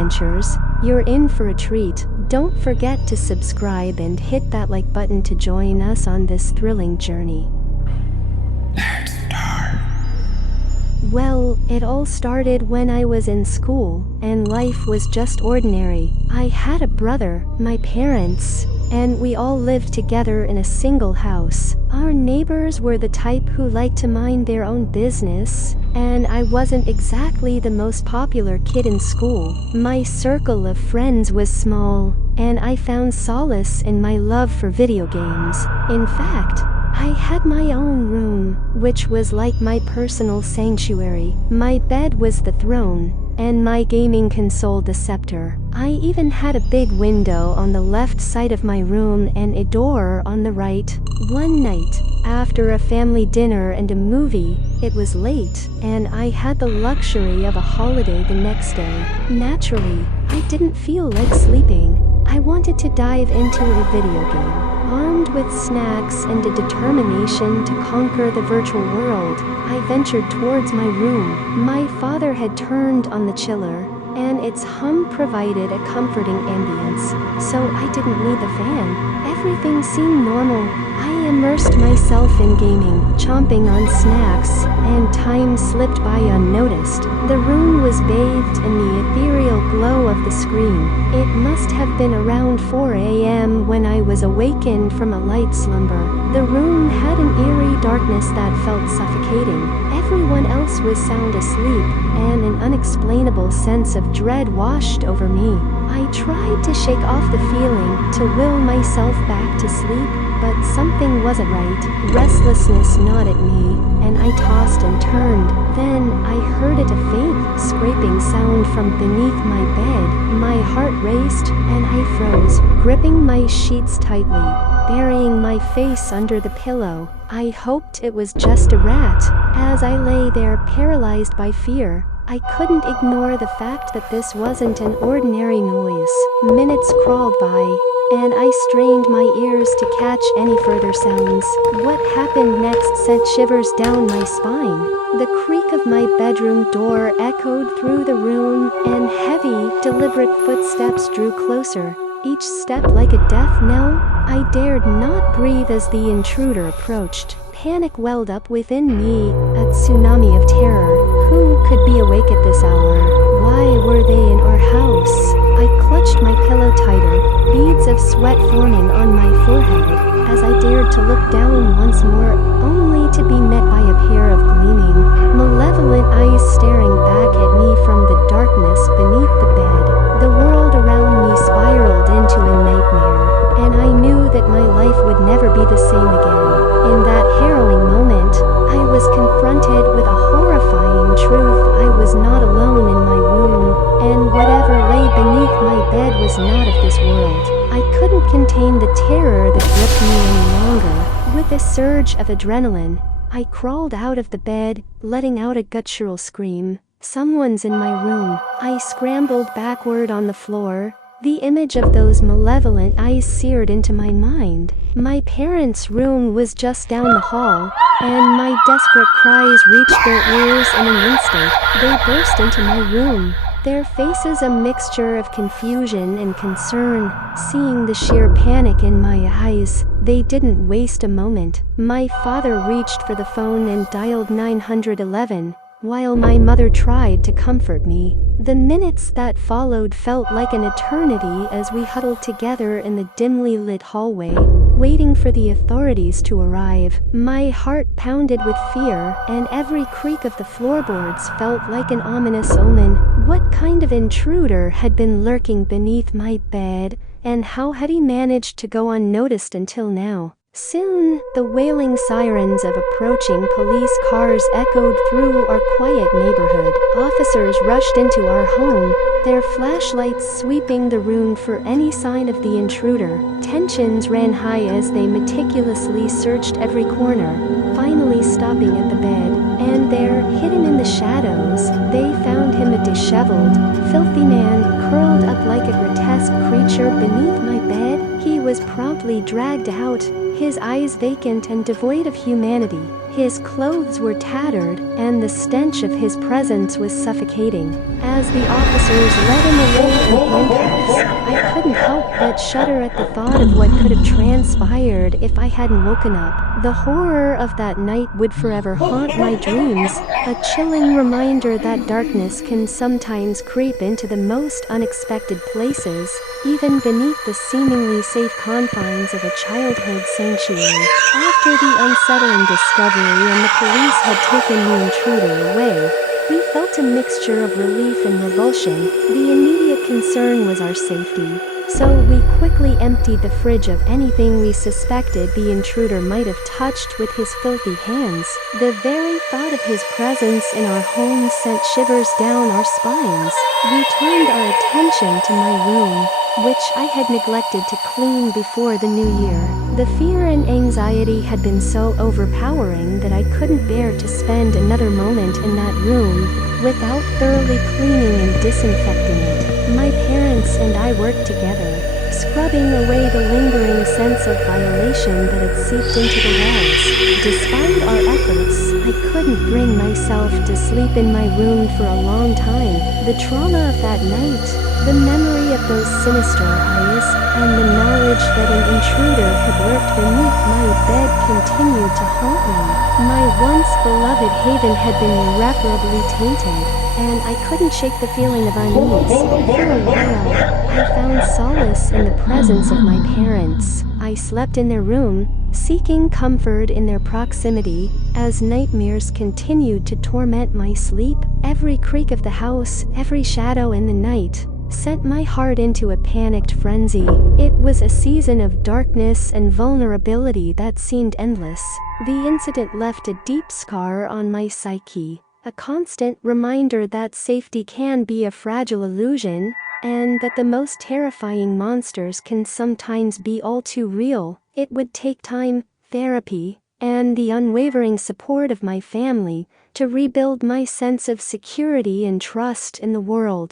adventures, you're in for a treat. Don't forget to subscribe and hit that like button to join us on this thrilling journey. Let's start. Well, it all started when I was in school, and life was just ordinary. I had a brother, my parents, and we all lived together in a single house. Our neighbors were the type who liked to mind their own business, and I wasn't exactly the most popular kid in school. My circle of friends was small, and I found solace in my love for video games. In fact, I had my own room, which was like my personal sanctuary. My bed was the throne, and my gaming console the scepter. I even had a big window on the left side of my room and a door on the right. One night, after a family dinner and a movie, it was late, and I had the luxury of a holiday the next day. Naturally, I didn't feel like sleeping. I wanted to dive into a video game. Armed with snacks and a determination to conquer the virtual world, I ventured towards my room. My father had turned on the chiller, and its hum provided a comforting ambience, so I didn't need the fan. Everything seemed normal. I immersed myself in gaming, chomping on snacks, and time slipped by unnoticed. The room was bathed in the ethereal glow of the screen. It must have been around 4 a.m. when I was awakened from a light slumber. The room had an eerie darkness that felt suffocating. Everyone else was sound asleep, and an unexplainable sense of dread washed over me. I tried to shake off the feeling, to will myself back to sleep, but something wasn't right. Restlessness gnawed at me, and I tossed and turned. Then I heard a faint, scraping sound from beneath my bed. My heart raced, and I froze, gripping my sheets tightly, burying my face under the pillow. I hoped it was just a rat. As I lay there paralyzed by fear, I couldn't ignore the fact that this wasn't an ordinary noise. Minutes crawled by, and I strained my ears to catch any further sounds. What happened next sent shivers down my spine. The creak of my bedroom door echoed through the room, and heavy, deliberate footsteps drew closer, each step like a death knell. I dared not breathe as the intruder approached. Panic welled up within me, a tsunami of terror. Who could be awake at this hour? Why were they in our house? I clutched my pillow tighter, beads of sweat forming on my forehead, as I dared to look down once more, only to be met by a pair of gleaming, malevolent eyes staring back at me from the darkness beneath the bed. The world around me spiraled into a nightmare, and I knew that my life would never be the same again. In that harrowing moment, I was confronted with a horrifying truth. I was not alone in my room, and whatever lay beneath my bed was not of this world. I couldn't contain the terror that gripped me any longer. With a surge of adrenaline, I crawled out of the bed, letting out a guttural scream. Someone's in my room. I scrambled backward on the floor, the image of those malevolent eyes seared into my mind. My parents' room was just down the hall, and my desperate cries reached their ears in an instant. They burst into my room, their faces a mixture of confusion and concern. Seeing the sheer panic in my eyes, they didn't waste a moment. My father reached for the phone and dialed 911. While my mother tried to comfort me. The minutes that followed felt like an eternity as we huddled together in the dimly lit hallway, waiting for the authorities to arrive. My heart pounded with fear, and every creak of the floorboards felt like an ominous omen. What kind of intruder had been lurking beneath my bed, and how had he managed to go unnoticed until now? Soon, the wailing sirens of approaching police cars echoed through our quiet neighborhood. Officers rushed into our home, their flashlights sweeping the room for any sign of the intruder. Tensions ran high as they meticulously searched every corner, finally stopping at the bed. And there, hidden in the shadows, they found him a disheveled, filthy man, curled up like a grotesque creature beneath my bed. He was promptly dragged out, his eyes vacant and devoid of humanity. His clothes were tattered, and the stench of his presence was suffocating. As the officers led him away I couldn't help but shudder at the thought of what could have transpired if I hadn't woken up. The horror of that night would forever haunt my dreams, a chilling reminder that darkness can sometimes creep into the most unexpected places, even beneath the seemingly safe confines of a childhood sanctuary. After the unsettling discovery and the police had taken the intruder away, we felt a mixture of relief and revulsion. The immediate concern was our safety, so we quickly emptied the fridge of anything we suspected the intruder might have touched with his filthy hands. The very thought of his presence in our home sent shivers down our spines. We turned our attention to my room, which I had neglected to clean before the new year. The fear and anxiety had been so overpowering that I couldn't bear to spend another moment in that room without thoroughly cleaning and disinfecting it. My parents and I worked together, scrubbing away the lingering sense of violation that had seeped into the walls. Despite our efforts, I couldn't bring myself to sleep in my room for a long time. The trauma of that night, the memory of those sinister eyes, and the knowledge that an intruder had lurked beneath my bed continued to haunt me. My once beloved haven had been irreparably tainted, and I couldn't shake the feeling of unease. For a while, I found solace in the presence of my parents. I slept in their room, seeking comfort in their proximity. As nightmares continued to torment my sleep, every creak of the house, every shadow in the night, sent my heart into a panicked frenzy. It was a season of darkness and vulnerability that seemed endless. The incident left a deep scar on my psyche, a constant reminder that safety can be a fragile illusion, and that the most terrifying monsters can sometimes be all too real. It would take time, therapy, and the unwavering support of my family to rebuild my sense of security and trust in the world.